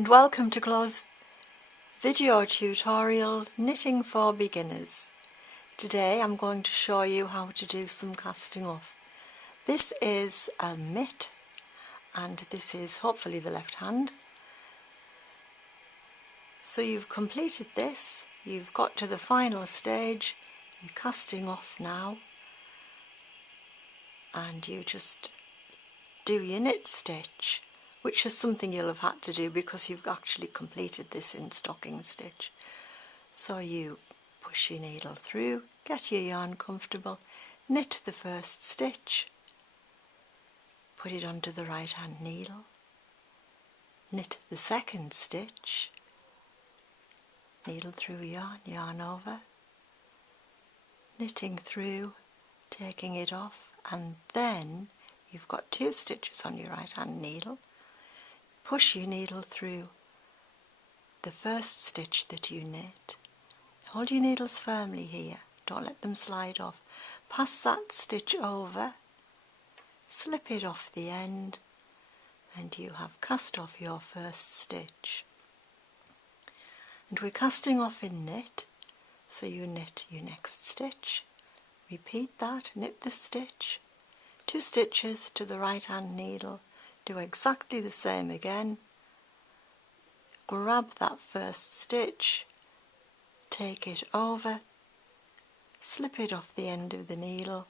and welcome to Gloria's video tutorial Knitting for Beginners. Today I'm going to show you how to do some casting off. This is a mitt and this is hopefully the left hand. So you've completed this, you've got to the final stage, you're casting off now, and you just do your knit stitch, which is something you'll have had to do because you've actually completed this in stocking stitch. So you push your needle through, get your yarn comfortable, knit the first stitch, put it onto the right hand needle, knit the second stitch, needle through yarn, yarn over, knitting through, taking it off, and then you've got 2 stitches on your right hand needle. Push your needle through the first stitch that you knit. Hold your needles firmly here, don't let them slide off. Pass that stitch over, slip it off the end, and you have cast off your first stitch. And we're casting off in knit, so you knit your next stitch, repeat that, knit the stitch, 2 stitches to the right hand needle, do exactly the same again, grab that first stitch, take it over, slip it off the end of the needle,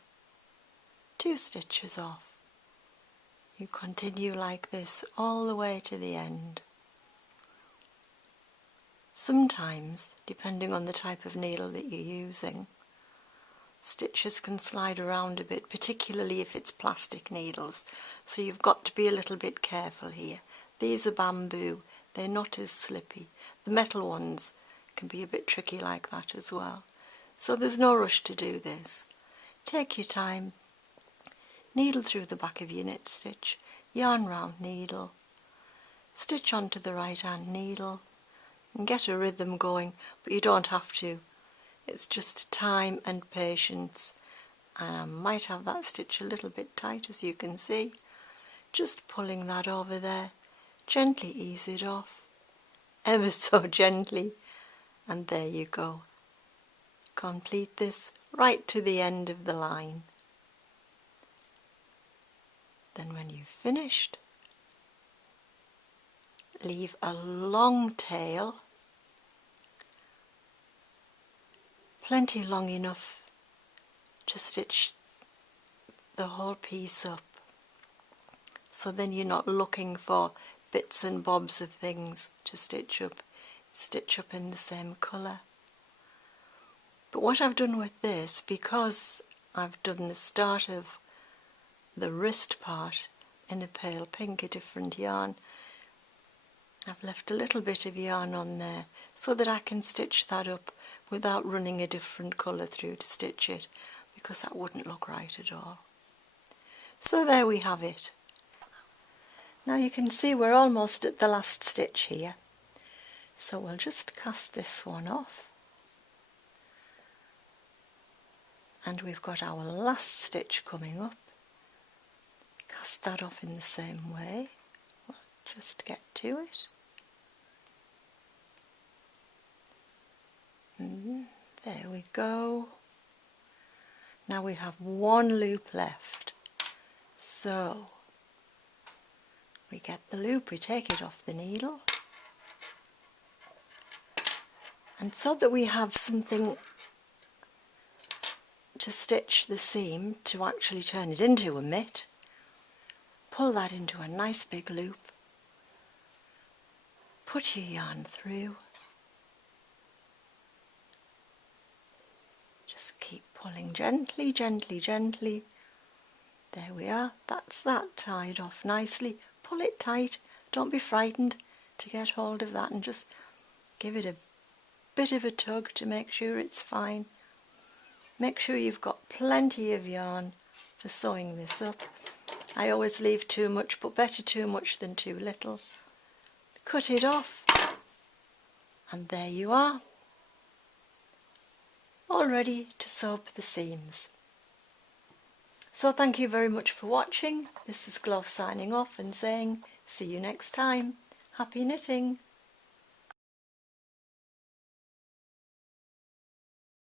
2 stitches off. You continue like this all the way to the end. Sometimes, depending on the type of needle that you're using, stitches can slide around a bit, particularly if it's plastic needles, so you've got to be a little bit careful here. These are bamboo, they're not as slippy. The metal ones can be a bit tricky like that as well. So there's no rush to do this. Take your time, needle through the back of your knit stitch, yarn round needle, stitch onto the right hand needle, and get a rhythm going, but you don't have to. It's just time and patience, and I might have that stitch a little bit tight, as you can see. Just pulling that over there, gently ease it off, ever so gently, and there you go. Complete this right to the end of the line. Then when you've finished, leave a long tail, plenty long enough to stitch the whole piece up, so then you're not looking for bits and bobs of things to stitch up in the same colour. But what I've done with this, because I've done the start of the wrist part in a pale pink, a different yarn, I've left a little bit of yarn on there so that I can stitch that up without running a different colour through to stitch it, because that wouldn't look right at all. So there we have it. Now you can see we're almost at the last stitch here, so we'll just cast this one off, and we've got our last stitch coming up. Cast that off in the same way. We'll just get to it. And there we go. Now we have 1 loop left. So we get the loop, we take it off the needle, and so that we have something to stitch the seam to actually turn it into a mitt, pull that into a nice big loop, put your yarn through, just keep pulling gently, gently, gently. There we are, that's that tied off nicely. Pull it tight, don't be frightened to get hold of that, and just give it a bit of a tug to make sure it's fine. Make sure you've got plenty of yarn for sewing this up. I always leave too much, but better too much than too little. Cut it off, and there you are, all ready to sew up the seams. So thank you very much for watching. This is Gloria signing off and saying see you next time. Happy knitting!